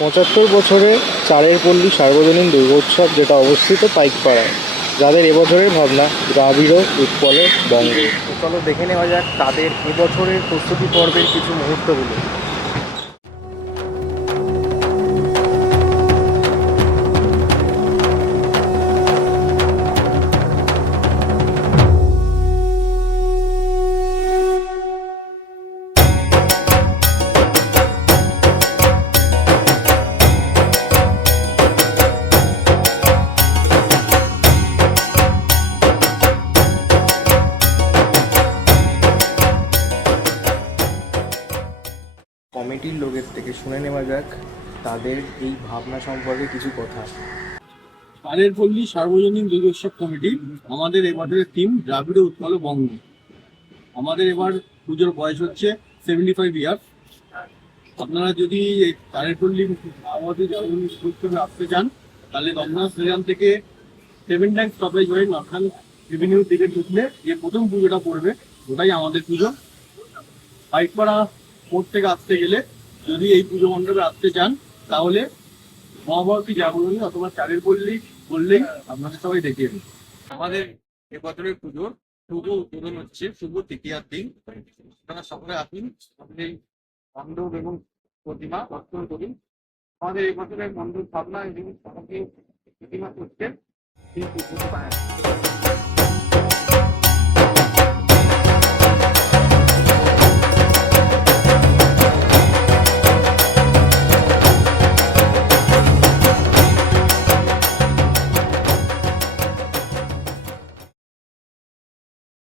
75 বছরে চারের পল্লী সার্বজনীন দুর্গোৎসব, যেটা অবস্থিত পাইকপাড়ায়, যাদের এবছরের ভাবনা দ্রাবিড় উৎপলে বঙ্গ। তো চলো দেখে নেওয়া যাক তাদের এবছরের প্রস্তুতি পর্বের কিছু মুহূর্তগুলো। কমিটির লোকের থেকে শুনে নেওয়া যাক তাদের এই ভাবনা সম্পর্কে কিছু কথা। তারের পল্লী সার্বজনীন দুর্গোৎসব কমিটি আমাদের এবারের থিম দ্রাবিড় উৎকল বঙ্গ। আমাদের এবার পুজোর বয়স হচ্ছে 75 ইয়ার্স। আপনারা যদি এই তারের পল্লী আমাদের উৎসবে আসতে চান, তাহলে দমদম স্টেশন থেকে 7 টাইম স্টপেজ হয়ে নর্থান এভিনিউর দিকে ঢুকলে যে প্রথম পুজোটা পড়বে ওটাই আমাদের পুজো। পাইকপাড়া মোড় থেকে আসতে গেলে যদি এই পুজো মণ্ডপে আসতে চান, তাহলে মহাভারতী জাগরণী অথবা চারের পল্লী বললেই আপনাদের সবাই দেখে নেবে। আমাদের এবছরের পুজোর শুভ উদ্বোধন হচ্ছে শুভ তৃতীয়ার দিন। আপনারা সকলে আসুন, আমাদের এই মণ্ডপ এবং প্রতিমা দর্শন করুন। আমাদের এবছরের মণ্ডপ ভাবনা এবং আমাদের প্রতিমা করতে